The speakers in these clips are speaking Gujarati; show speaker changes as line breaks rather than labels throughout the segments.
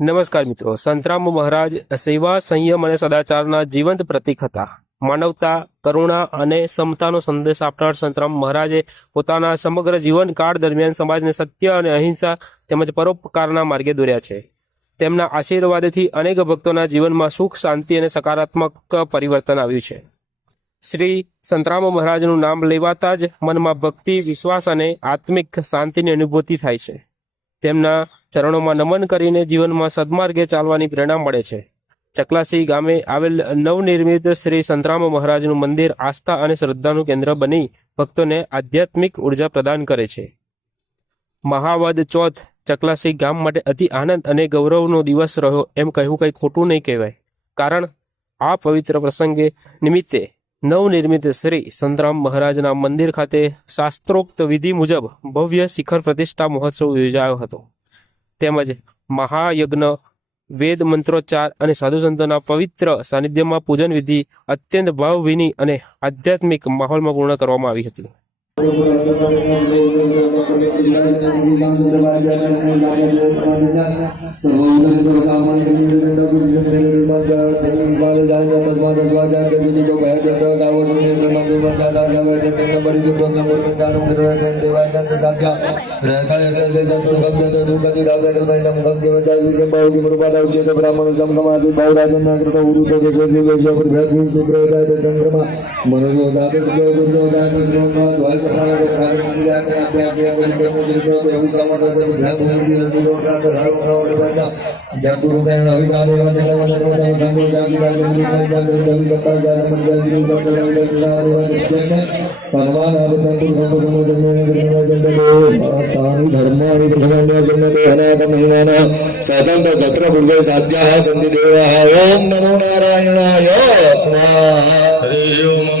નમસ્કાર મિત્રો. સંતરામ મહારાજ સેવા, સંયમ અને સદાચારના જીવંત પ્રતીક હતા. માનવતા, કરુણા અને સમતાનો સંદેશ આપનાર સંતરામ મહારાજે પોતાના સમગ્ર જીવનકાળ દરમિયાન સમાજને સત્ય અને અહિંસા તેમજ પરોપકારના માર્ગે દોર્યા છે. તેમના આશીર્વાદથી અનેક ભક્તોના જીવનમાં સુખ, શાંતિ અને સકારાત્મક પરિવર્તન આવ્યું છે. શ્રી સંતરામ મહારાજનું નામ લેવાતા જ મનમાં ભક્તિ, વિશ્વાસ અને આત્મિક શાંતિની અનુભૂતિ થાય છે. તેમના ચરણોમાં નમન કરીને જીવનમાં સદમાર્ગે ચાલવાની પ્રેરણા મળે છે. ચકલાસી ગામે આવેલ નવનિર્મિત શ્રી સંતરામ મહારાજનું મંદિર આસ્થા અને શ્રદ્ધાનું કેન્દ્ર બની ભક્તોને આધ્યાત્મિક ઊર્જા પ્રદાન કરે છે. મહાવદ ચોથ ચકલાસી ગામ માટે અતિ આનંદ અને ગૌરવનો દિવસ રહ્યો એમ કહેવું કંઈ ખોટું નહીં કહેવાય. કારણ, આ પવિત્ર પ્રસંગે નિમિત્તે નવનિર્મિત શ્રી સંતરામ મહારાજના મંદિર ખાતે શાસ્ત્રોક્ત વિધિ મુજબ ભવ્ય શિખર પ્રતિષ્ઠા મહોત્સવ યોજાયો હતો. તેમજ મહાયજ્ઞ, વેદ મંત્રોચ્ચાર અને સાધુ સંતોના પવિત્ર સાનિધ્યમાં પૂજન વિધિ અત્યંત ભાવભીની અને આધ્યાત્મિક માહોલમાં પૂર્ણ કરવામાં આવી હતી.
સતંત્ર સાધ્યા સન્તિ દેવાહ ઓમ નમો નારાયણાય સ્વાહા
હરિ ઓમ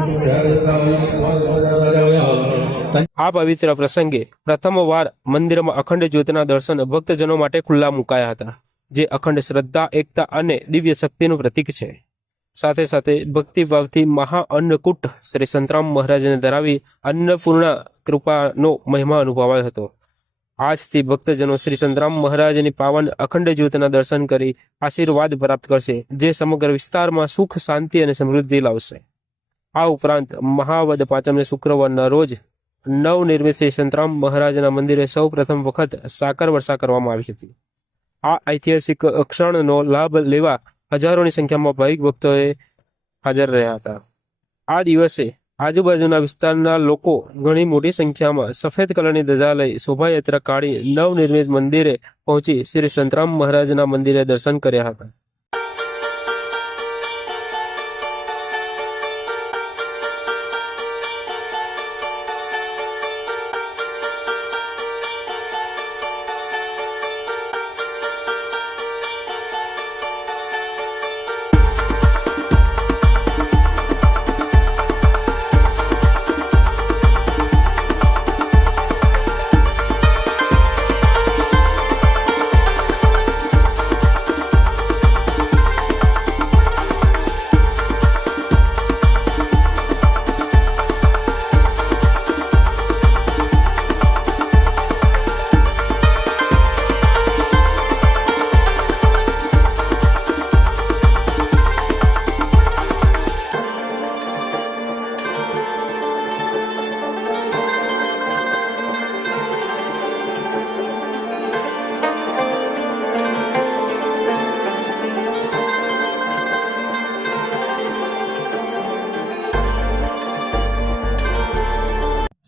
આ પવિત્ર પ્રસંગે પ્રથમવાર મંદિરમાં અખંડ જ્યોતિના દર્શન ભક્તજનો માટે ખુલ્લા મુકાયા હતા, જે અખંડ શ્રદ્ધા, એકતા અને દિવ્ય શક્તિનું પ્રતીક છે. સાથે સાથે ભક્તિભાવથી મહા અન્નકૂટ શ્રી સંતરામ મહારાજને ધરાવી અન્નપૂર્ણા કૃપાનો મહિમા અનુભવાયો હતો. આજથી ભક્તજનો શ્રી સંતરામ મહારાજની પાવન અખંડ જ્યોતના દર્શન કરી આશીર્વાદ પ્રાપ્ત કરશે, જે સમગ્ર વિસ્તારમાં સુખ, શાંતિ અને સમૃદ્ધિ લાવશે. આ ઉપરાંત મહાવદ પાંચમને શુક્રવારના રોજ નવનિર્મિત શ્રી સંતરામ મહારાજના મંદિરે સૌ પ્રથમ વખત સાકર વર્ષા કરવામાં આવી હતી. આ ઐતિહાસિક ક્ષણનો લાભ લેવા હજારોની સંખ્યામાં ભાવિક ભક્તોએ હાજર રહ્યા હતા. આ દિવસે આજુબાજુના વિસ્તારના લોકો ઘણી મોટી સંખ્યામાં સફેદ કલરની ધજા લઈ શોભાયાત્રા કાઢી નવનિર્મિત મંદિરે પહોંચી શ્રી સંતરામ મહારાજના મંદિરે દર્શન કર્યા હતા.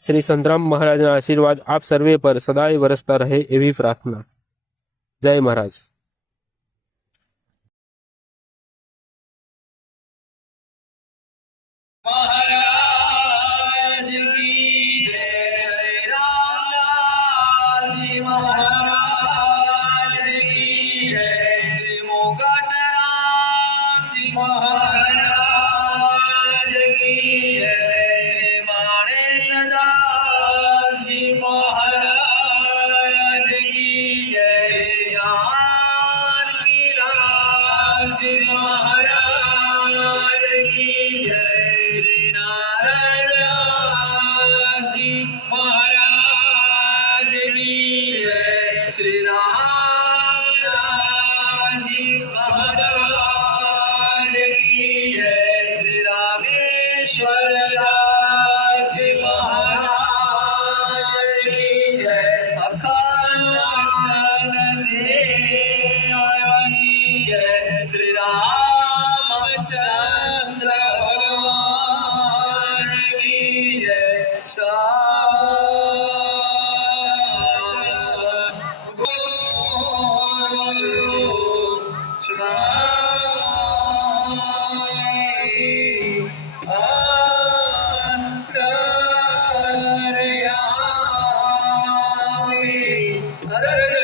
શ્રી સંતરામ મહારાજના આશીર્વાદ આપ સર્વે પર સદાય વરસતા રહે એવી પ્રાર્થના. જય મહારાજ.
મહારાજ महाराज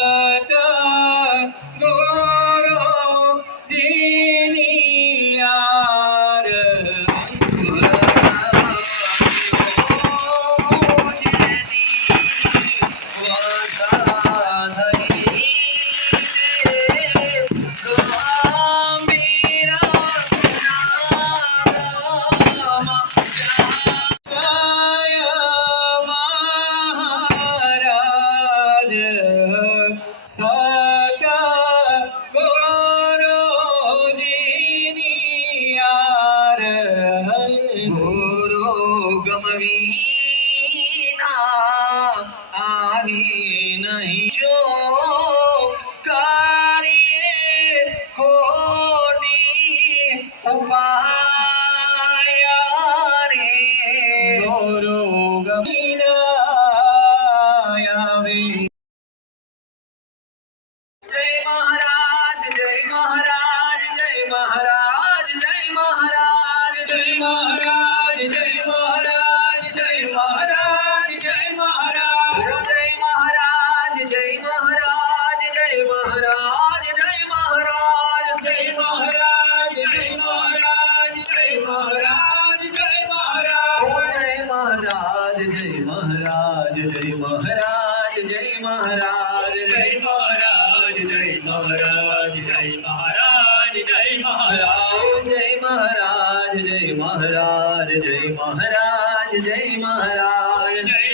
Jai Maharaj, Jai Maharaj, Jai Maharaj, Jai Maharaj, Jai Maharaj. મહારાજ જય મહારાજ જય મહારાજ. જય મહારાજ જય મહારાજ જય મહારાજ જય મહારાજ. જય મહારાજ જય મહારાજ જય મહારાજ